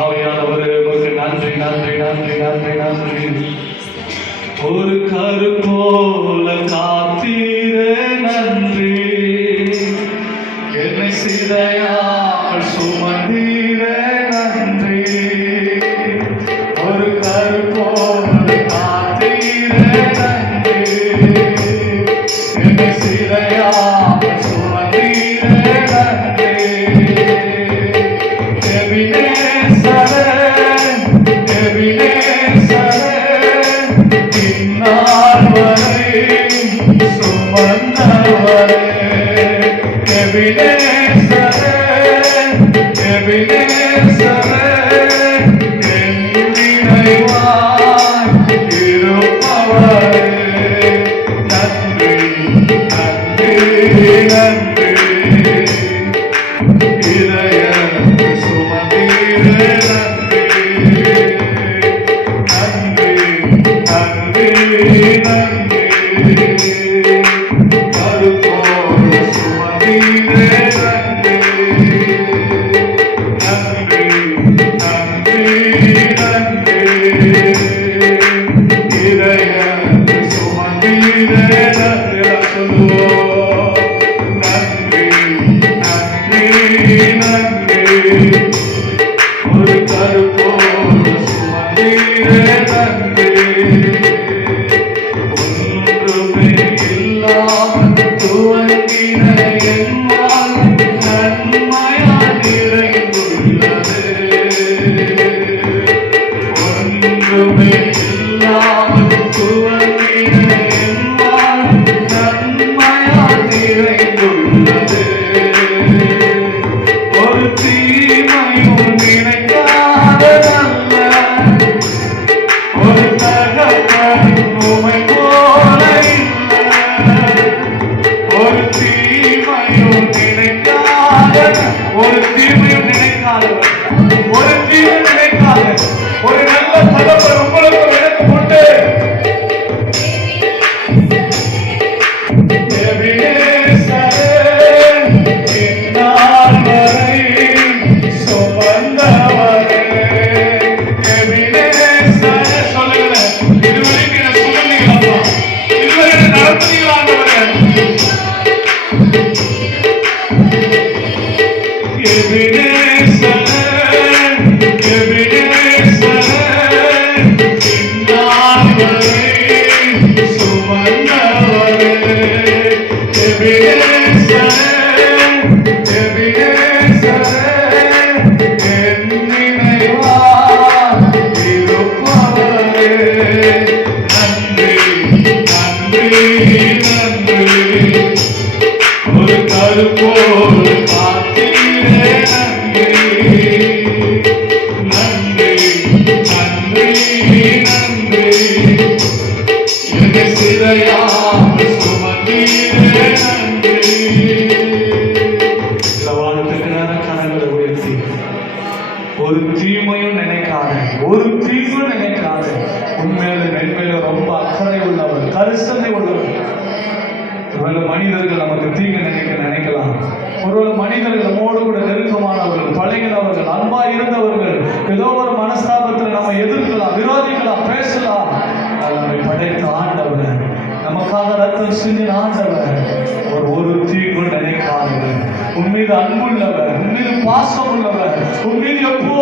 ஆவியானவரே உமக்கு நன்றி நன்றி நன்றி நன்றி நன்றி. ஒரு கரு போல காத்தீரே நன்றி. என்னை சிதையாமல் சுமந்தீரே நன்றி. ஒரு கரு போல காத்தீரே நன்றி. என்னை சிதையாமல் சுமந்தீரே நன்றி. ஒரு தீமையும் நினைக்காத, ஒரு தீங்கும் நினைக்காத, உண்மையில மென்மையில ரொம்ப அக்கறை உள்ளவர், கரிசனை உள்ளவர். ஒருவேளை மனிதர்கள் நமக்கு தீங்கு நினைக்கலாம். ஒருவேளை மனிதர்கள் நம்மோடு கூட நெருக்கமானவர்கள், பழகினவர்கள், அன்பா இருந்தவர்கள், ஏதோ ஒரு மனஸ்தாபத்தில் நம்ம எதிர்க்கலாம், விரோதிக்கலாம், பேசலாம். நம்மை படைத்த ஆண்டவர், நமக்காக ரத்தம் சிந்தின ஆண்டவர், ஒரு தீங்கும் நினைக்காதவர், உன் மீது அன்புள்ளவர், உன் மீது பாசம் உள்ளவர், உன் மீது எப்போ